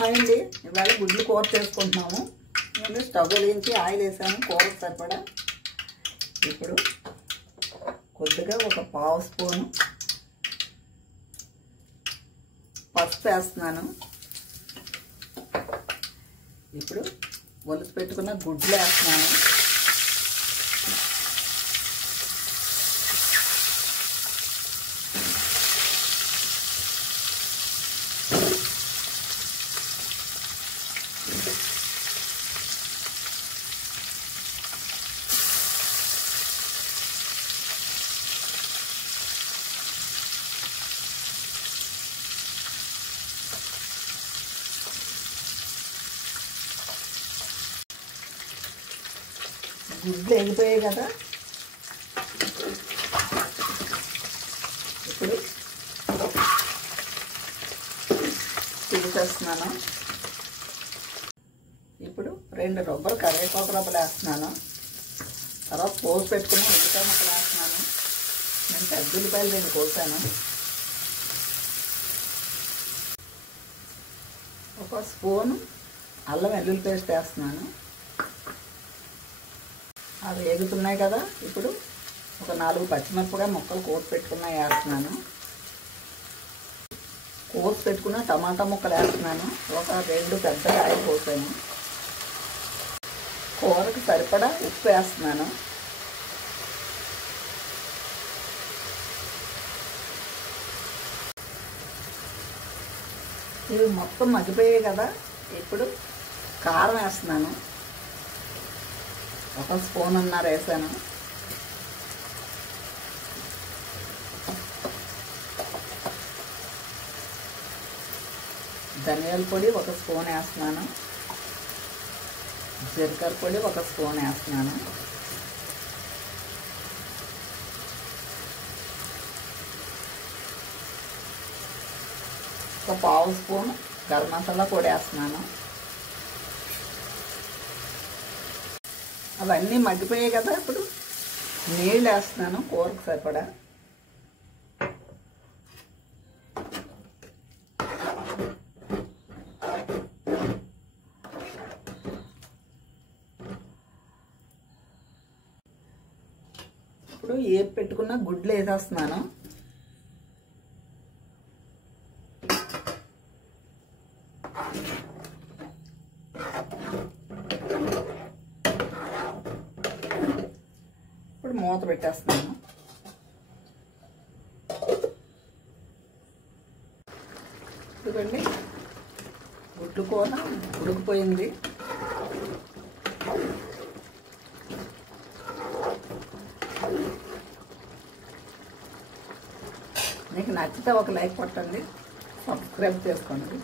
Hi అండి, ఇవాళ గుడ్లు కూర చేసుకుంటున్నాము. నేను స్టవ్ వెలిగించి ఆయిల్ వేసాను కూరకు సరిపడా. ఇప్పుడు కొద్దిగా ఒక పావు స్పూను పసుపు వేస్తున్నాను. ఇప్పుడు ఒలిసి పెట్టుకున్న గుడ్లు వేస్తున్నాను. గుడ్లు ఎగిపోయాయి కదా, ఇప్పుడు తీసేస్తున్నాను. ఇప్పుడు 2 రొబ్బలు కరివేపాకు రొబ్బలు వేస్తున్నాను. తర్వాత పోసి పెట్టుకుని ఉల్లిపాయ ముక్కలు వేస్తున్నాను. నేను పెద్ద ఉల్లిపాయలు 2 కోసాను. ఒక స్పూను అల్లం వెల్లుల్లి పేస్ట్ వేస్తున్నాను. అవి వేగుతున్నాయి కదా, ఇప్పుడు ఒక 4 పచ్చిమిరపకాయ ముక్కలు కోసి పెట్టుకున్నాయి వేస్తున్నాను. కోసి పెట్టుకున్న టమాటా ముక్కలు వేస్తున్నాను. ఒక 2 పెద్ద కాయలు కోసాను. కూరకు సరిపడా ఉప్పు వేస్తున్నాను. ఇవి మొత్తం మగ్గిపోయాయి కదా, ఇప్పుడు కారం వేస్తున్నాను. ఒక స్పూన్నర వేసాను. ధనియాల పొడి 1 స్పూన్ వేస్తున్నాను. జీలకర్ర పొడి 1 స్పూన్ వేస్తున్నాను. ఒక పావు స్పూన్ గరం మసాలా పొడి వేస్తున్నాను. అవన్నీ మగ్గిపోయాయి కదా, ఇప్పుడు నీళ్ళు వేస్తున్నాను కూరకు సరిపడా. ఇప్పుడు ఏపి పెట్టుకున్న గుడ్లు వేసేస్తున్నాను. ఇప్పుడు మూత పెట్టేస్తున్నాను. చూడండి, గుడ్లు కూర ఉడికిపోయింది. మీకు నచ్చితే ఒక లైక్ కొట్టండి, సబ్స్క్రైబ్ చేసుకోండి.